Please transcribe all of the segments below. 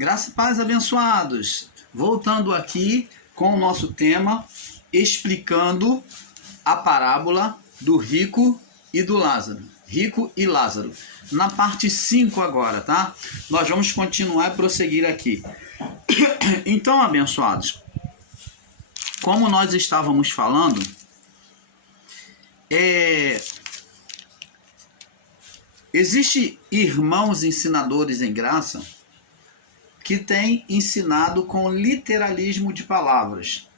Graça e paz, abençoados. Voltando aqui com o nosso tema, explicando a parábola do rico e do Lázaro. Rico e Lázaro. Na parte 5 agora, tá? Nós vamos continuar e prosseguir aqui. Então, abençoados, como nós estávamos falando, existem irmãos ensinadores em graça que têm ensinado com literalismo de palavras.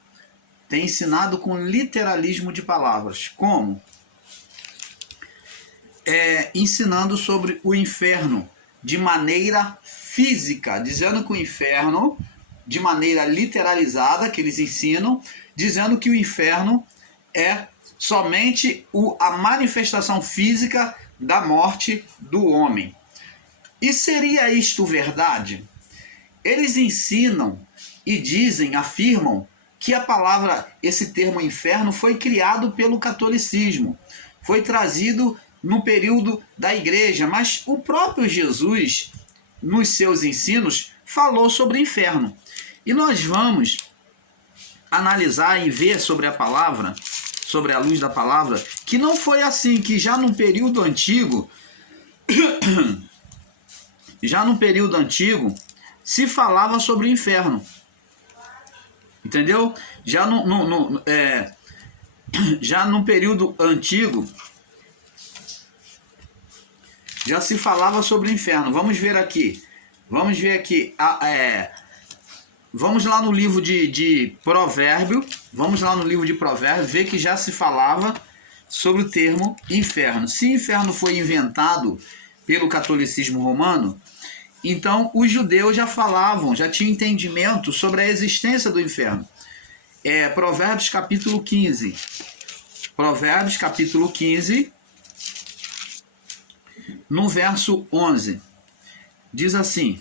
Tem ensinado com literalismo de palavras. Como? Ensinando sobre o inferno de maneira física, dizendo que o inferno, de maneira literalizada, que eles ensinam, dizendo que o inferno é somente a manifestação física da morte do homem. E seria isto verdade? Eles ensinam e dizem, afirmam, que a palavra, esse termo inferno, foi criado pelo catolicismo, foi trazido no período da igreja, mas o próprio Jesus, nos seus ensinos, falou sobre inferno. E nós vamos analisar e ver sobre a palavra, sobre a luz da palavra, que não foi assim, que já no período antigo, se falava sobre o inferno. Entendeu? Já no período antigo, já se falava sobre o inferno. Vamos ver aqui. Vamos lá no livro de Provérbios. Vamos lá no livro de Provérbios ver que já se falava sobre o termo inferno. Se inferno foi inventado pelo catolicismo romano, então os judeus já falavam, já tinham entendimento sobre a existência do inferno. Provérbios capítulo 15. Provérbios capítulo 15, no verso 11. Diz assim: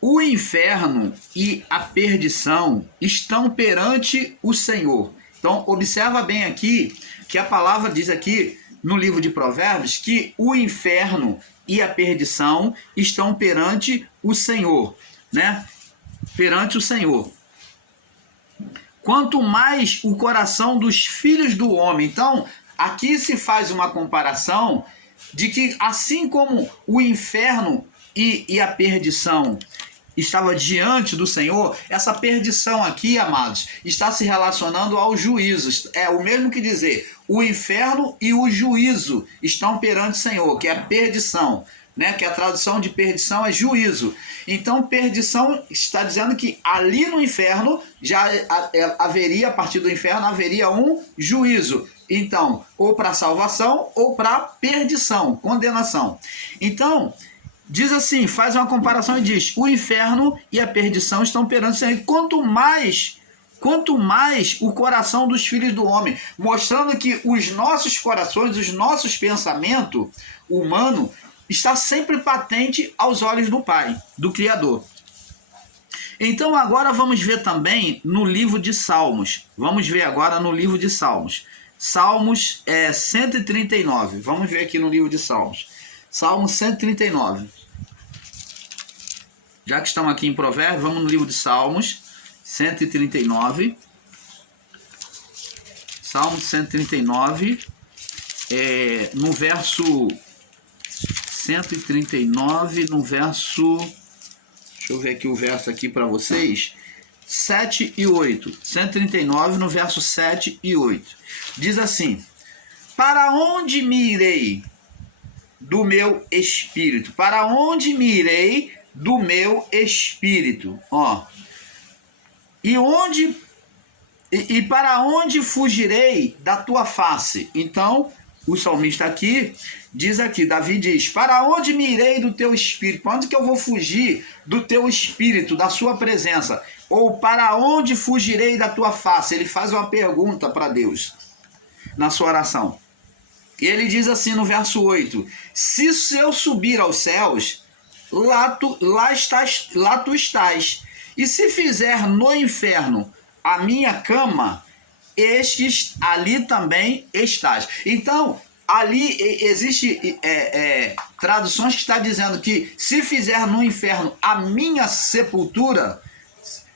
o inferno e a perdição estão perante o Senhor. Então, observa bem aqui que a palavra diz aqui no livro de Provérbios que o inferno e a perdição estão perante o Senhor, né? Perante o Senhor. Quanto mais o coração dos filhos do homem. Então, aqui se faz uma comparação de que assim como o inferno e a perdição estava diante do Senhor, essa perdição aqui, amados, está se relacionando aos juízos. É o mesmo que dizer, o inferno e o juízo estão perante o Senhor, que é a perdição, né? Que a tradução de perdição é juízo. Então, perdição está dizendo que ali no inferno já haveria, a partir do inferno, haveria um juízo. Então, ou para salvação ou para perdição, condenação. Então, diz assim, faz uma comparação e diz, o inferno e a perdição estão perante o Senhor. Quanto mais o coração dos filhos do homem, mostrando que os nossos corações, os nossos pensamentos humanos, está sempre patente aos olhos do Pai, do Criador. Então agora vamos ver também no livro de Salmos. Vamos ver agora no livro de Salmos. Salmos 139. Vamos ver aqui no livro de Salmos. Salmo 139. Já que estamos aqui em Provérbios, vamos no livro de Salmos 139. Salmo 139, no verso 139, no verso... Deixa eu ver aqui o verso aqui para vocês. 7 e 8. 139, no verso 7 e 8. Diz assim: para onde me irei do meu espírito? Para onde me irei do meu espírito? E para onde fugirei da tua face? Então, o salmista aqui diz aqui, Davi diz, para onde me irei do teu espírito? Para onde que eu vou fugir do teu espírito, da sua presença? Ou para onde fugirei da tua face? Ele faz uma pergunta para Deus na sua oração. E ele diz assim no verso 8, se eu subir aos céus, lá tu estás. E se fizer no inferno a minha cama, ali também estás. Então, ali existe traduções que está dizendo que se fizer no inferno a minha sepultura,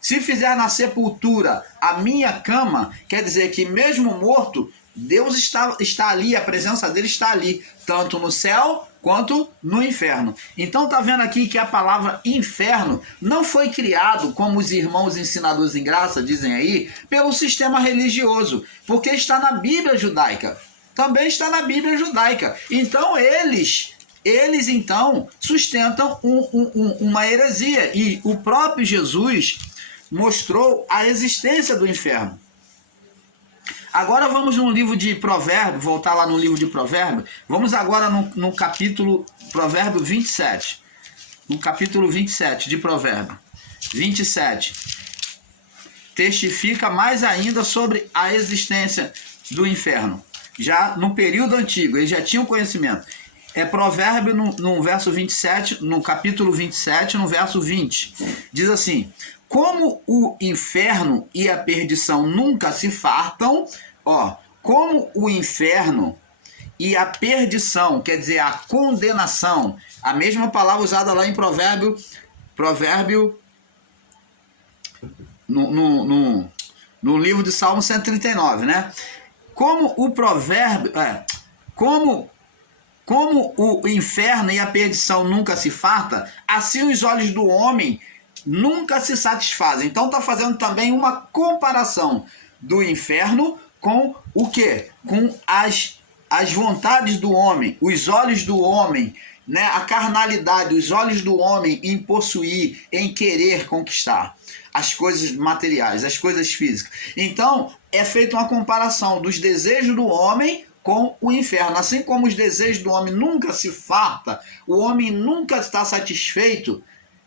se fizer na sepultura a minha cama, quer dizer que mesmo morto, Deus está ali, a presença dele está ali, tanto no céu quanto no inferno. Então tá vendo aqui que a palavra inferno não foi criado, como os irmãos ensinadores em graça dizem aí, pelo sistema religioso, porque está na Bíblia judaica. Também está na Bíblia judaica. Então eles então sustentam uma heresia, e o próprio Jesus mostrou a existência do inferno. Agora vamos no livro de Provérbios, voltar lá no livro de Provérbios. Vamos agora no capítulo Provérbio 27. No capítulo 27 de Provérbios. 27. Testifica mais ainda sobre a existência do inferno. Já no período antigo, eles já tinham conhecimento. É Provérbio no verso 27, no capítulo 27, no verso 20. Diz assim: como o inferno e a perdição nunca se fartam, como o inferno e a perdição, quer dizer, a condenação, a mesma palavra usada lá em Provérbio no livro de Salmo 139, né? Como o provérbio, como o inferno e a perdição nunca se farta, assim os olhos do homem nunca se satisfazem. Então está fazendo também uma comparação do inferno com o quê? Com as vontades do homem, os olhos do homem, né? A carnalidade, os olhos do homem em possuir, em querer conquistar as coisas materiais, as coisas físicas. Então é feita uma comparação dos desejos do homem com o inferno. Assim como os desejos do homem nunca se farta, o homem nunca está satisfeito,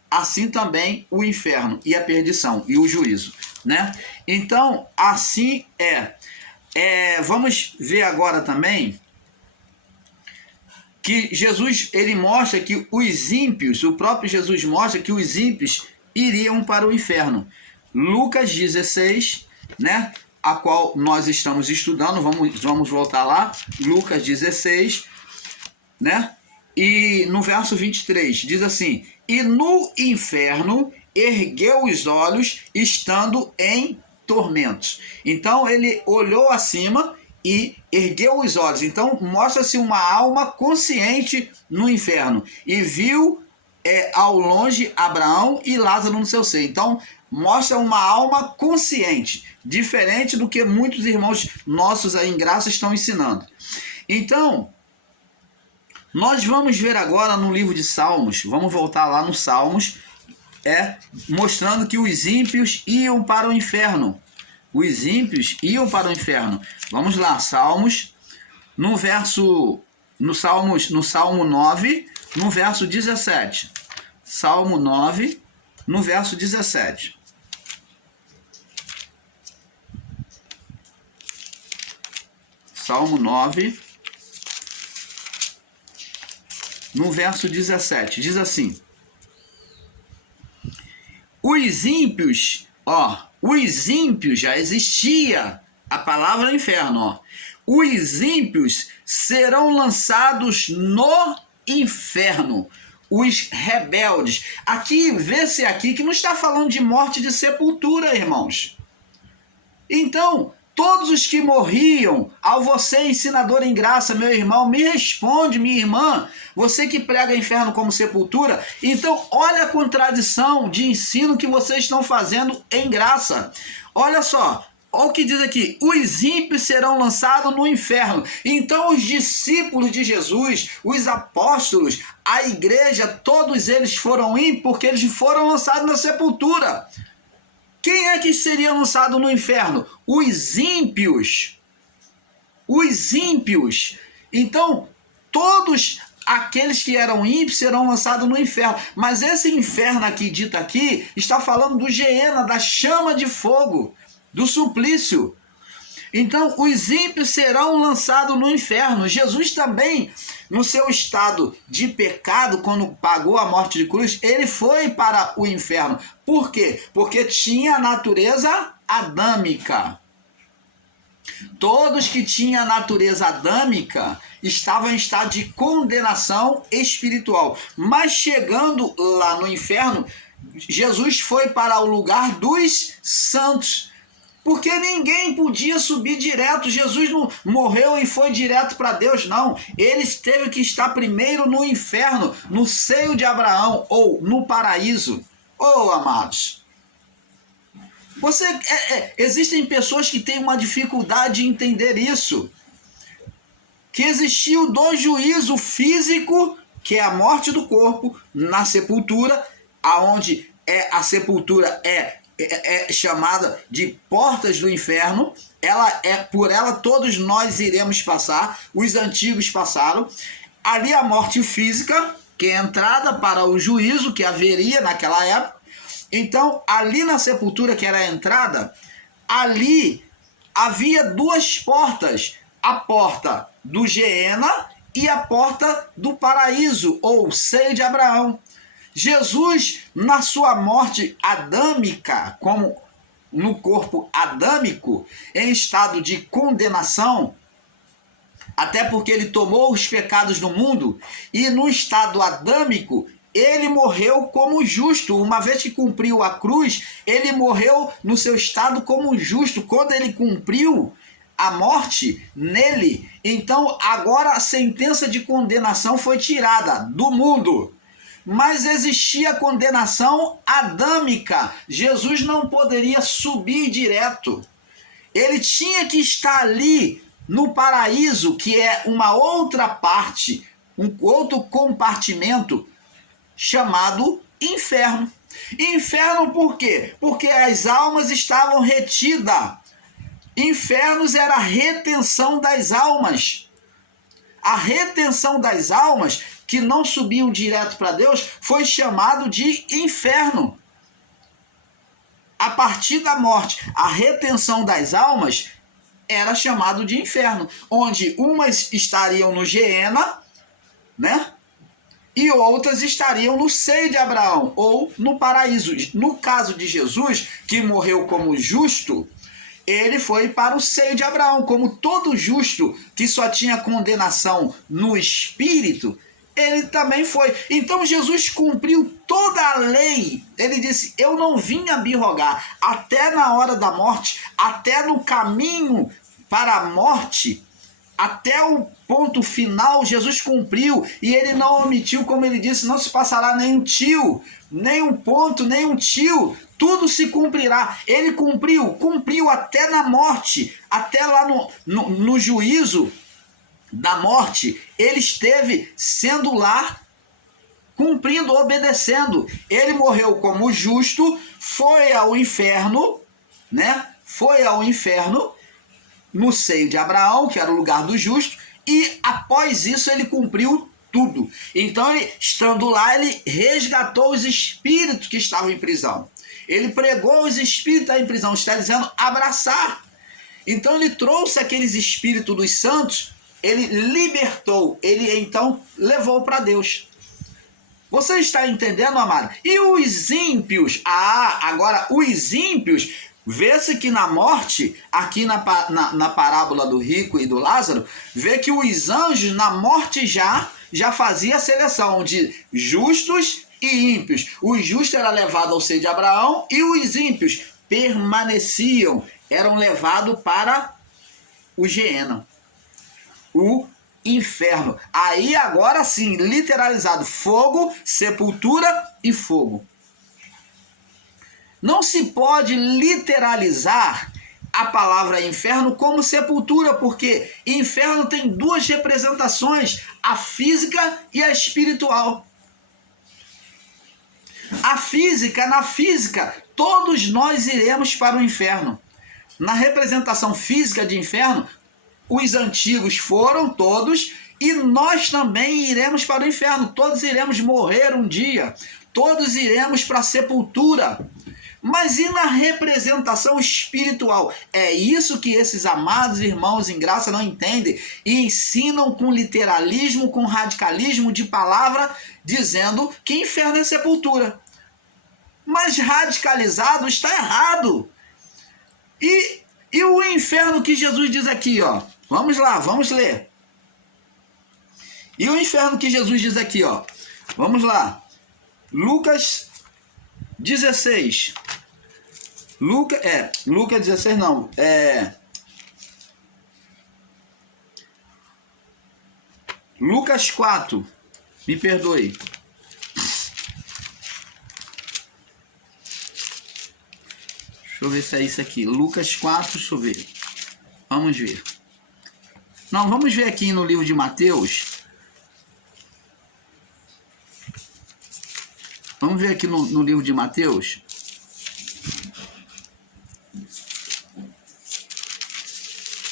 assim também o inferno e a perdição e o juízo, né? Então, assim vamos ver agora também que Jesus, ele mostra que os ímpios, o próprio Jesus mostra que os ímpios iriam para o inferno. Lucas 16, né? A qual nós estamos estudando, vamos voltar lá, Lucas 16, né? E no verso 23 diz assim: e no inferno ergueu os olhos, estando em tormentos. Então ele olhou acima e ergueu os olhos. Então mostra-se uma alma consciente no inferno, e viu ao longe Abraão e Lázaro no seu seio. Então mostra uma alma consciente, diferente do que muitos irmãos nossos aí em graça estão ensinando. Então, nós vamos ver agora no livro de Salmos, vamos voltar lá no Salmos, mostrando que os ímpios iam para o inferno. Os ímpios iam para o inferno. Vamos lá, Salmos, no Salmo 9, no verso 17. Salmo 9, no verso 17. Salmo 9, no verso 17, diz assim: os ímpios, já existia a palavra inferno, os ímpios serão lançados no inferno, os rebeldes. Aqui, vê-se aqui que não está falando de morte de sepultura, irmãos. Então, todos os que morriam, ao você ensinador em graça, meu irmão, me responde, minha irmã, você que prega inferno como sepultura, então olha a contradição de ensino que vocês estão fazendo em graça. Olha só, olha o que diz aqui: os ímpios serão lançados no inferno. Então os discípulos de Jesus, os apóstolos, a igreja, todos eles foram ímpios porque eles foram lançados na sepultura. Quem é que seria lançado no inferno? Os ímpios. Os ímpios. Então, todos aqueles que eram ímpios serão lançados no inferno. Mas esse inferno aqui, dito aqui, está falando do Geena, da chama de fogo, do suplício. Então, os ímpios serão lançados no inferno. Jesus também, no seu estado de pecado, quando pagou a morte de cruz, ele foi para o inferno. Por quê? Porque tinha a natureza adâmica. Todos que tinham a natureza adâmica estavam em estado de condenação espiritual. Mas chegando lá no inferno, Jesus foi para o lugar dos santos. Porque ninguém podia subir direto. Jesus não morreu e foi direto para Deus, não. Ele teve que estar primeiro no inferno, no seio de Abraão, ou no paraíso. Oh, amados, existem pessoas que têm uma dificuldade de entender isso. Que existiu do juízo físico, que é a morte do corpo, na sepultura, aonde a sepultura é chamada de portas do inferno. Por ela todos nós iremos passar, os antigos passaram. Ali a morte física, que é a entrada para o juízo que haveria naquela época. Então, ali na sepultura, que era a entrada, ali havia duas portas. A porta do Geena e a porta do paraíso, ou seio de Abraão. Jesus, na sua morte adâmica, como no corpo adâmico, em estado de condenação, até porque ele tomou os pecados do mundo, e no estado adâmico, ele morreu como justo. Uma vez que cumpriu a cruz, ele morreu no seu estado como justo. Quando ele cumpriu a morte nele, então agora a sentença de condenação foi tirada do mundo. Mas existia condenação adâmica. Jesus não poderia subir direto. Ele tinha que estar ali no paraíso, que é uma outra parte, um outro compartimento, chamado inferno. Inferno por quê? Porque as almas estavam retidas. Infernos era a retenção das almas. A retenção das almas que não subiam direto para Deus foi chamado de inferno. A partir da morte, a retenção das almas era chamado de inferno, onde umas estariam no Geena, né? E outras estariam no seio de Abraão, ou no paraíso. No caso de Jesus, que morreu como justo, ele foi para o seio de Abraão. Como todo justo que só tinha condenação no espírito, ele também foi. Então Jesus cumpriu toda a lei. Ele disse: eu não vim abirrogar. Até na hora da morte, até no caminho para a morte, até o ponto final, Jesus cumpriu, e ele não omitiu, como ele disse: não se passará nem um tio, nem um ponto, nem um tio, tudo se cumprirá. Ele cumpriu até na morte, até lá no juízo da morte, ele esteve sendo lá, cumprindo, obedecendo. Ele morreu como justo, foi ao inferno, né? Foi ao inferno, no seio de Abraão, que era o lugar do justo, e após isso ele cumpriu tudo. Então, ele, estando lá, ele resgatou os espíritos que estavam em prisão. Ele pregou os espíritos em prisão, está dizendo abraçar. Então, ele trouxe aqueles espíritos dos santos, ele libertou, ele então levou para Deus. Você está entendendo, amado? E os ímpios? Agora, os ímpios, vê-se que na morte, aqui na parábola do rico e do Lázaro, vê que os anjos na morte já fazia a seleção de justos e ímpios. Os justos eram levados ao seio de Abraão e os ímpios permaneciam, eram levados para o Geena, o inferno. Aí agora sim, literalizado, fogo, sepultura e fogo. Não se pode literalizar a palavra inferno como sepultura, porque inferno tem duas representações, a física e a espiritual. A física, na física, todos nós iremos para o inferno. Na representação física de inferno, os antigos foram todos, e nós também iremos para o inferno. Todos iremos morrer um dia, todos iremos para a sepultura. Mas e na representação espiritual? É isso que esses amados irmãos em graça não entendem e ensinam com literalismo, com radicalismo de palavra, dizendo que inferno é sepultura. Mas radicalizado está errado. E E o inferno que Jesus diz aqui, ó. Vamos lá, vamos ler. E o inferno que Jesus diz aqui, ó. Vamos lá. Lucas 16. Lucas 16 não. Lucas 4. Me perdoe. Deixa eu ver se é isso aqui. Lucas 4, deixa eu ver. Vamos ver. Não, vamos ver aqui no livro de Mateus. Vamos ver aqui no livro de Mateus.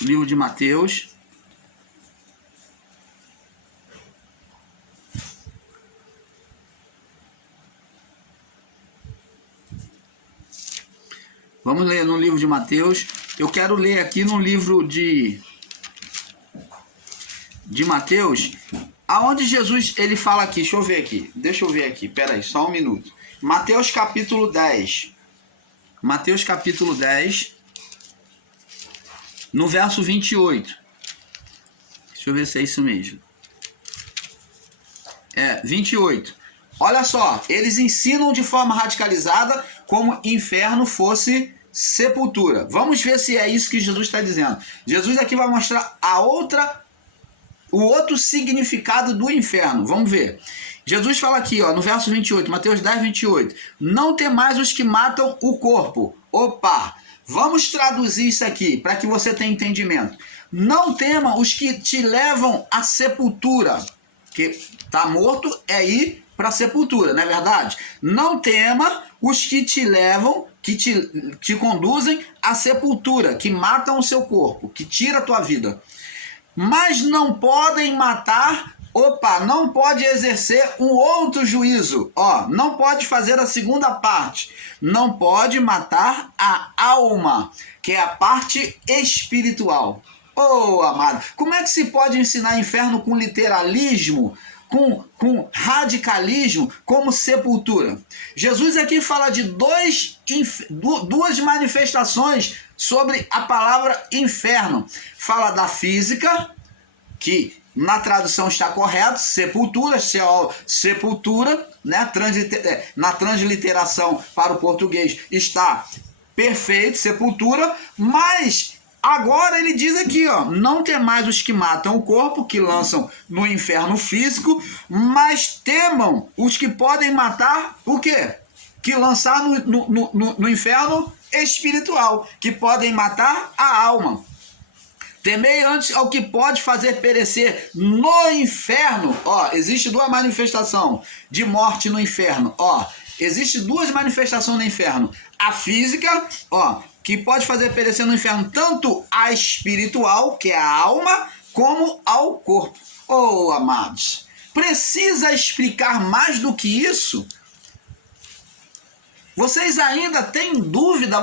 Livro de Mateus. Vamos ler no livro de Mateus. Eu quero ler aqui no livro de Mateus, aonde Jesus ele fala aqui. Deixa eu ver aqui. Pera aí, só um minuto. Mateus capítulo 10. Mateus capítulo 10, no verso 28. Deixa eu ver se é isso mesmo. 28. Olha só, eles ensinam de forma radicalizada como inferno fosse sepultura. Vamos ver se é isso que Jesus está dizendo. Jesus aqui vai mostrar o outro significado do inferno. Vamos ver. Jesus fala aqui, ó, no verso 28, Mateus 10, 28. Não temais os que matam o corpo. Opa! Vamos traduzir isso aqui para que você tenha entendimento. Não tema os que te levam à sepultura. Que tá morto é ir para a sepultura, não é verdade? Não tema os que te levam, que te conduzem à sepultura, que matam o seu corpo, que tira a tua vida. Mas não podem matar, não pode exercer um outro juízo, não pode fazer a segunda parte, não pode matar a alma, que é a parte espiritual. Amado, como é que se pode ensinar inferno com literalismo, com radicalismo, como sepultura? Jesus aqui fala de duas manifestações sobre a palavra inferno. Fala da física, que na tradução está correto, sepultura, sepultura, né? Na transliteração para o português está perfeito, sepultura, mas agora ele diz aqui, não temais os que matam o corpo, que lançam no inferno físico, mas temam os que podem matar o quê? Que lançar no inferno espiritual, que podem matar a alma. Temei antes ao que pode fazer perecer no inferno. Existe duas manifestações de morte no inferno. Existe duas manifestações no inferno. A física, que pode fazer perecer no inferno tanto a espiritual, que é a alma, como ao corpo. Amados, precisa explicar mais do que isso? Vocês ainda têm dúvida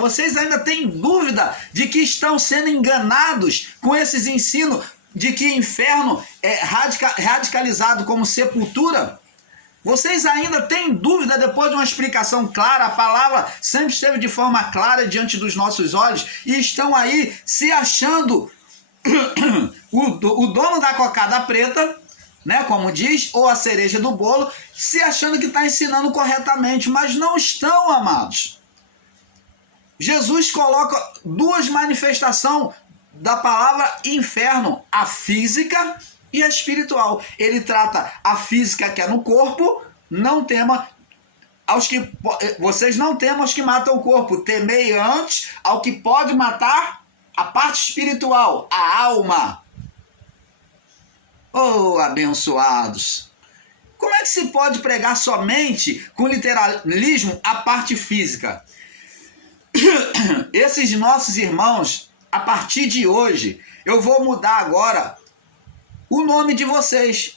de que estão sendo enganados com esses ensinos de que inferno é radicalizado como sepultura? Vocês ainda têm dúvida depois de uma explicação clara? A palavra sempre esteve de forma clara diante dos nossos olhos e estão aí se achando o dono da cocada preta, né, como diz, ou a cereja do bolo, se achando que está ensinando corretamente, mas não estão, amados. Jesus coloca duas manifestações da palavra inferno, a física e a espiritual. Ele trata a física, que é no corpo, vocês não temam aos que matam o corpo, temei antes ao que pode matar a parte espiritual, a alma. Abençoados! Como é que se pode pregar somente com literalismo a parte física? Esses nossos irmãos, a partir de hoje, eu vou mudar agora o nome de vocês.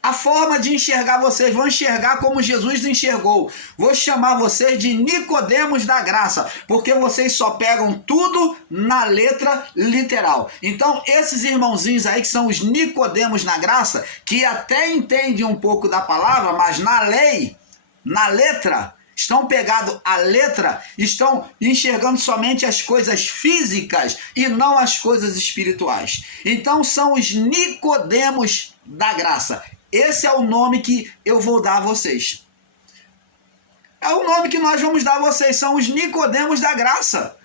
A forma de enxergar vocês, vão enxergar como Jesus enxergou. Vou chamar vocês de Nicodemos da graça, porque vocês só pegam tudo na letra literal. Então, esses irmãozinhos aí que são os Nicodemos na graça, que até entendem um pouco da palavra, mas na lei, na letra, estão pegados à letra, estão enxergando somente as coisas físicas e não as coisas espirituais. Então são os Nicodemos da graça. Esse é o nome que eu vou dar a vocês. É o nome que nós vamos dar a vocês, são os Nicodemos da graça.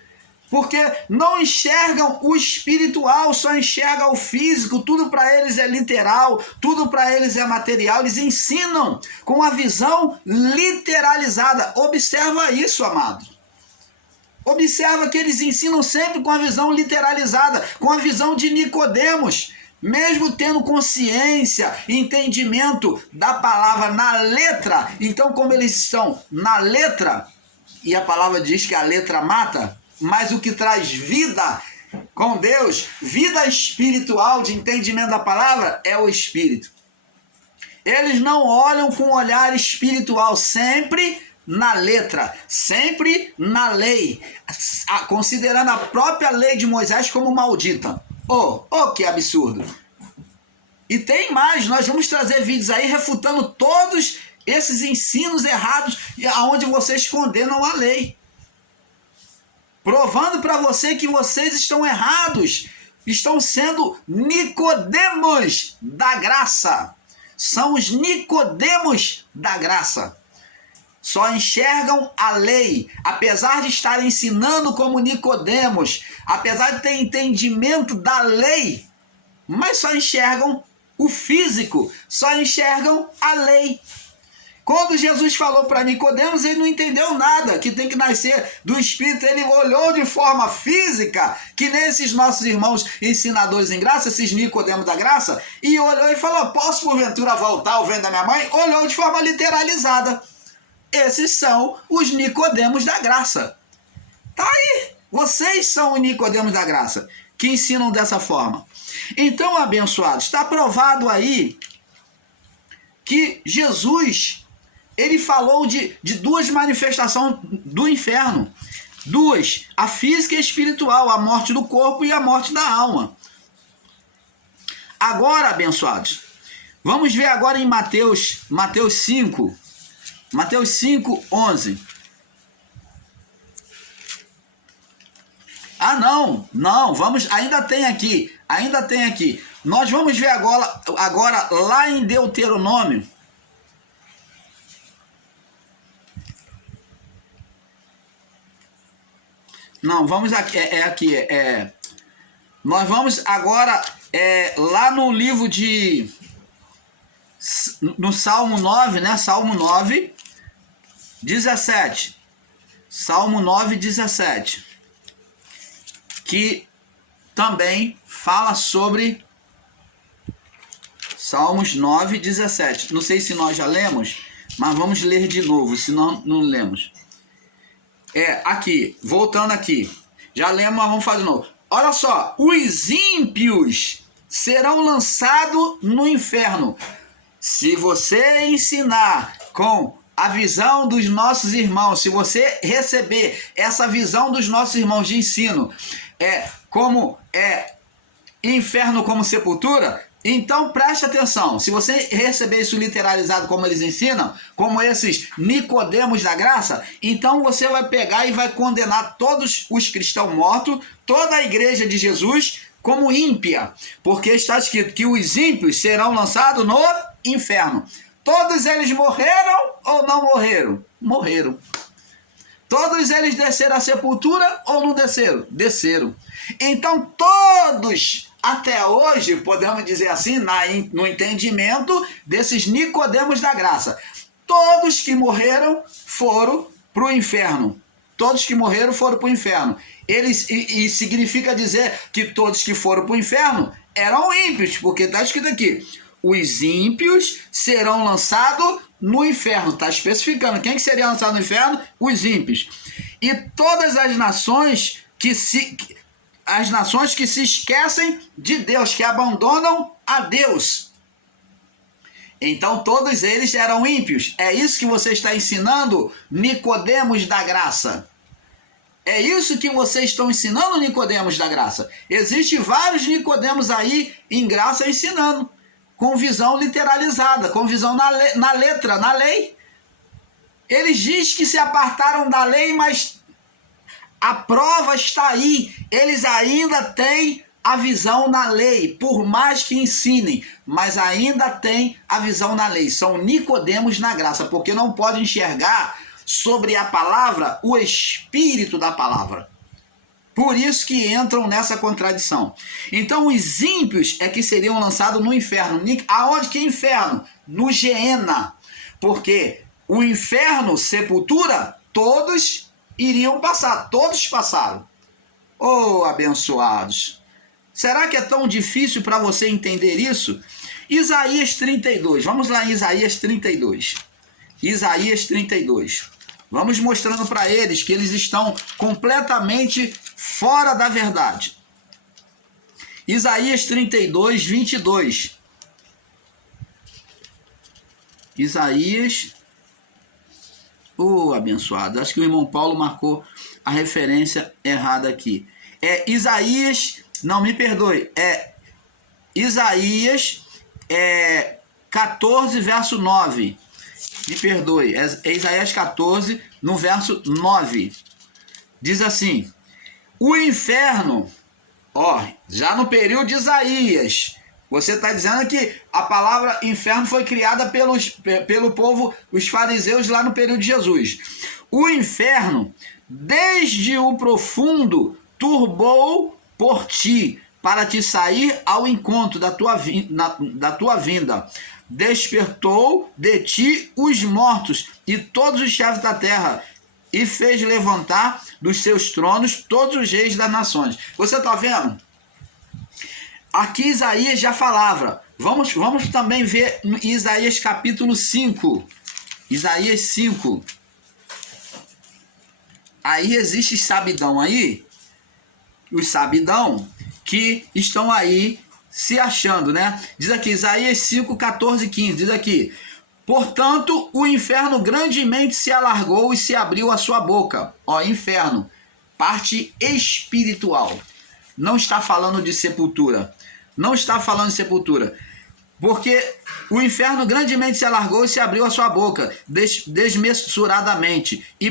Porque não enxergam o espiritual, só enxergam o físico, tudo para eles é literal, tudo para eles é material, eles ensinam com a visão literalizada. Observa isso, amado. Observa que eles ensinam sempre com a visão literalizada, com a visão de Nicodemos. Mesmo tendo consciência, entendimento da palavra na letra, então como eles estão na letra, e a palavra diz que a letra mata, mas o que traz vida com Deus, vida espiritual de entendimento da palavra, é o Espírito. Eles não olham com olhar espiritual, sempre na letra, sempre na lei, considerando a própria lei de Moisés como maldita. Que absurdo. E tem mais, nós vamos trazer vídeos aí refutando todos esses ensinos errados aonde vocês condenam a lei. Provando para você que vocês estão errados, estão sendo Nicodemos da graça. São os Nicodemos da graça. Só enxergam a lei, apesar de estarem ensinando como Nicodemos, apesar de ter entendimento da lei, mas só enxergam o físico, só enxergam a lei. Quando Jesus falou para Nicodemos, ele não entendeu nada, que tem que nascer do Espírito. Ele olhou de forma física, que nesses nossos irmãos ensinadores em graça, esses Nicodemos da graça, e olhou e falou: posso porventura voltar ao ventre da minha mãe? Olhou de forma literalizada. Esses são os Nicodemos da graça. Tá aí. Vocês são os Nicodemos da graça, que ensinam dessa forma. Então, abençoados, está provado aí que Jesus, ele falou de duas manifestações do inferno. Duas, a física e a espiritual, a morte do corpo e a morte da alma. Agora, abençoados, vamos ver agora em Mateus 5, Mateus 5, 11. Não, vamos, ainda tem aqui. Nós vamos ver agora lá em Deuteronômio. Não, vamos aqui, nós vamos agora lá no livro no Salmo 9, né? Salmo 9, 17. Salmo 9, 17. Que também fala sobre Salmos 9, 17. Não sei se nós já lemos, mas vamos ler de novo, se não lemos. Aqui, voltando aqui. Já lemos, mas vamos fazer de novo. Olha só, os ímpios serão lançados no inferno. Se você ensinar com a visão dos nossos irmãos, se você receber essa visão dos nossos irmãos de ensino, como inferno como sepultura, então preste atenção. Se você receber isso literalizado como eles ensinam, como esses Nicodemos da graça, então você vai pegar e vai condenar todos os cristãos mortos, toda a igreja de Jesus, como ímpia, porque está escrito que os ímpios serão lançados no inferno. Todos eles morreram ou não morreram? Morreram. Todos eles desceram à sepultura ou não desceram? Desceram. Então todos, até hoje, podemos dizer assim, no entendimento desses Nicodemos da graça, todos que morreram foram para o inferno. Todos que morreram foram para o inferno. E significa dizer que todos que foram para o inferno eram ímpios, porque está escrito aqui: os ímpios serão lançados no inferno. Está especificando quem que seria lançado no inferno? Os ímpios. E todas as nações que se esquecem de Deus, que abandonam a Deus. Então todos eles eram ímpios. É isso que você está ensinando, Nicodemos da graça. É isso que vocês estão ensinando, Nicodemos da graça. Existem vários Nicodemos aí em graça ensinando, com visão literalizada, com visão na letra, na lei. Eles dizem que se apartaram da lei, mas a prova está aí. Eles ainda têm a visão na lei, por mais que ensinem, mas ainda têm a visão na lei. São Nicodemos na graça, porque não podem enxergar sobre a palavra o espírito da palavra. Por isso que entram nessa contradição. Então os ímpios é que seriam lançados no inferno. Aonde que é inferno? No Geena. Porque o inferno, sepultura, todos iriam passar. Todos passaram. Oh, abençoados. Será que é tão difícil para você entender isso? Isaías 32. Vamos lá em Isaías 32. Isaías 32. Vamos mostrando para eles que eles estão completamente fora da verdade. Isaías 32, 22. Isaías... Oh, abençoado. Acho que o irmão Paulo marcou a referência errada aqui. É Isaías... Não, me perdoe. É Isaías 14, verso 9. Me perdoe. É Isaías 14, no verso 9. Diz assim: o inferno, ó, já no período de Isaías, você está dizendo que a palavra inferno foi criada pelo povo, os fariseus, lá no período de Jesus. O inferno, desde o profundo, turbou por ti, para te sair ao encontro da tua vinda. Despertou de ti os mortos e todos os chefes da terra, e fez levantar dos seus tronos todos os reis das nações. Você está vendo? Aqui Isaías já falava. Vamos também ver em Isaías capítulo 5. Isaías 5. Aí existe sabidão aí. Os sabidão que estão aí se achando, né? Diz aqui, Isaías 5, 14 e 15. Diz aqui: portanto, o inferno grandemente se alargou e se abriu a sua boca. Ó, inferno, parte espiritual. Não está falando de sepultura. Não está falando de sepultura. Porque o inferno grandemente se alargou e se abriu a sua boca, desmesuradamente. E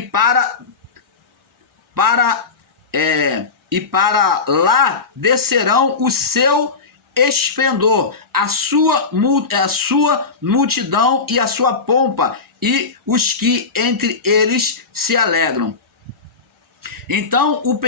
para lá descerão o seu esplendor, a sua multidão e a sua pompa, e os que entre eles se alegram. Então o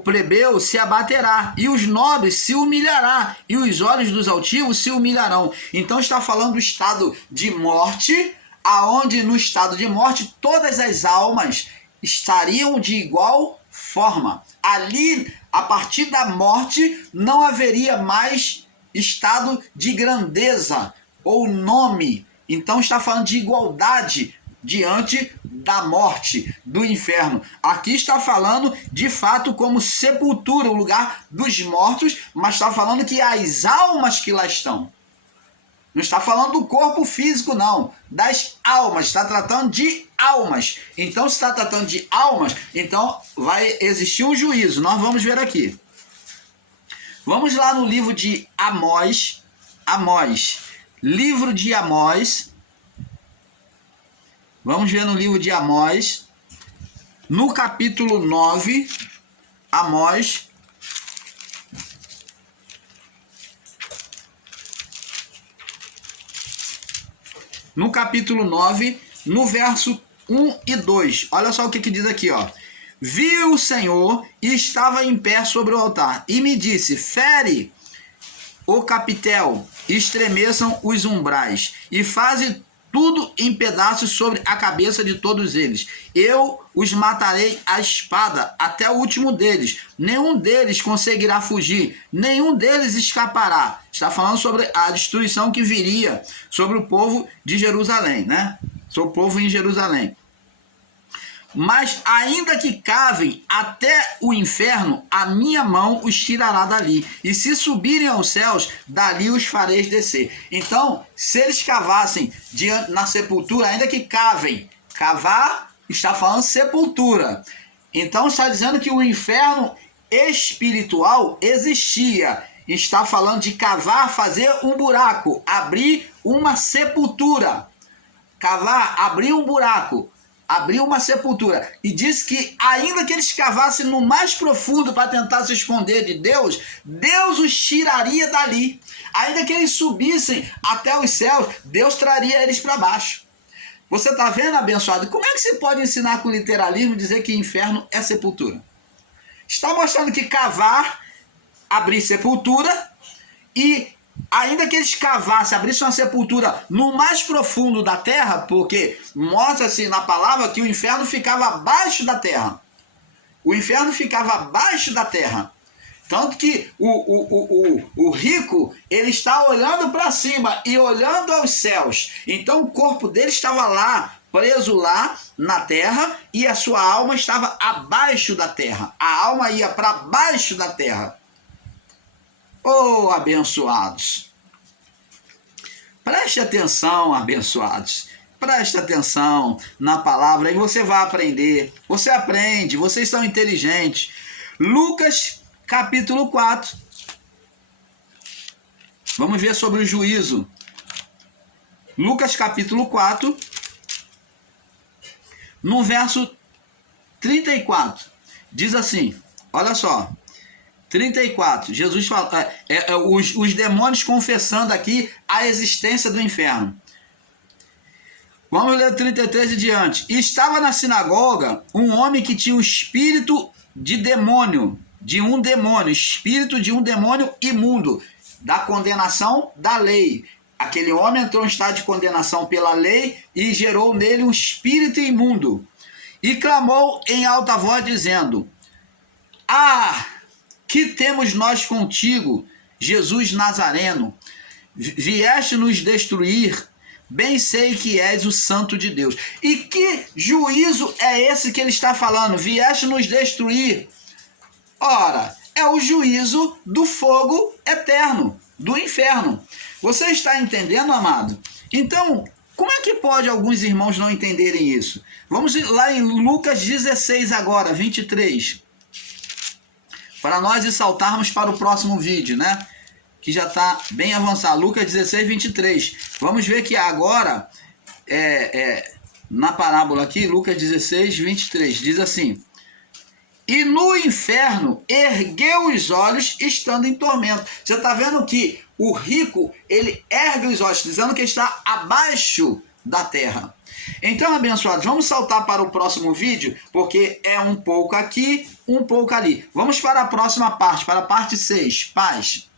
plebeu se abaterá, e os nobres se humilhará, e os olhos dos altivos se humilharão. Então está falando do estado de morte, aonde no estado de morte todas as almas estariam de igual forma. Ali, a partir da morte, não haveria mais estado de grandeza ou nome. Então está falando de igualdade diante da morte, do inferno. Aqui está falando de fato como sepultura, o lugar dos mortos, mas está falando que as almas que lá estão. Não está falando do corpo físico, não. Das almas. Está tratando de almas. Então, se está tratando de almas, então vai existir um juízo. Nós vamos ver aqui. Vamos lá no livro de Amós. Amós. Livro de Amós. Vamos ver no livro de Amós. No capítulo 9. Amós. No capítulo 9, no verso 1 e 2. Olha só o que diz aqui, ó. Viu o Senhor e estava em pé sobre o altar, e me disse: fere o capitel, estremeçam os umbrais, e faze tudo em pedaços sobre a cabeça de todos eles. Eu os matarei à espada até o último deles. Nenhum deles conseguirá fugir, nenhum deles escapará. Está falando sobre a destruição que viria sobre o povo de Jerusalém, né? Sobre o povo em Jerusalém. Mas ainda que cavem até o inferno, a minha mão os tirará dali. E se subirem aos céus, dali os fareis descer. Então, se eles cavassem na sepultura, ainda que cavem, cavar está falando sepultura. Então está dizendo que o inferno espiritual existia. Está falando de cavar, fazer um buraco, abrir uma sepultura. cavar, abrir um buraco, abrir uma sepultura. E disse que ainda que eles cavassem no mais profundo para tentar se esconder de Deus, Deus os tiraria dali. Ainda que eles subissem até os céus, Deus traria eles para baixo. Você está vendo, abençoado? Como é que se pode ensinar com literalismo e dizer que inferno é sepultura? Está mostrando que cavar, abrir sepultura, e ainda que eles cavassem, abrissem uma sepultura no mais profundo da terra, porque mostra-se na palavra que o inferno ficava abaixo da terra. O inferno ficava abaixo da terra. Tanto que o rico, ele está olhando para cima e olhando aos céus. Então o corpo dele estava lá, preso lá na terra, e a sua alma estava abaixo da terra. A alma ia para baixo da terra. Oh, abençoados! Preste atenção, abençoados. Preste atenção na palavra e você vai aprender. Você aprende, vocês são inteligentes. Lucas capítulo 4. Vamos ver sobre o juízo. Lucas capítulo 4, no verso 34. Diz assim, olha só. 34, Jesus fala, os demônios confessando aqui a existência do inferno. Vamos ler 33 e diante. E estava na sinagoga um homem que tinha o espírito de demônio, espírito de um demônio imundo, da condenação da lei. Aquele homem entrou em estado de condenação pela lei e gerou nele um espírito imundo. E clamou em alta voz dizendo: Ah, que temos nós contigo, Jesus Nazareno? Vieste nos destruir? Bem sei que és o Santo de Deus. E que juízo é esse que ele está falando? Vieste nos destruir. Ora, é o juízo do fogo eterno, do inferno. Você está entendendo, amado? Então, como é que pode alguns irmãos não entenderem isso? Vamos lá em Lucas 16 agora, 23. Para nós saltarmos para o próximo vídeo, né? Que já está bem avançado. Lucas 16, 23. Vamos ver que agora, na parábola aqui, Lucas 16, 23, diz assim: E no inferno ergueu os olhos, estando em tormento. Você está vendo que o rico, ele ergue os olhos, dizendo que está abaixo da terra. Então, abençoados, vamos saltar para o próximo vídeo, porque é um pouco aqui, um pouco ali. Vamos para a próxima parte, para a parte 6. Paz.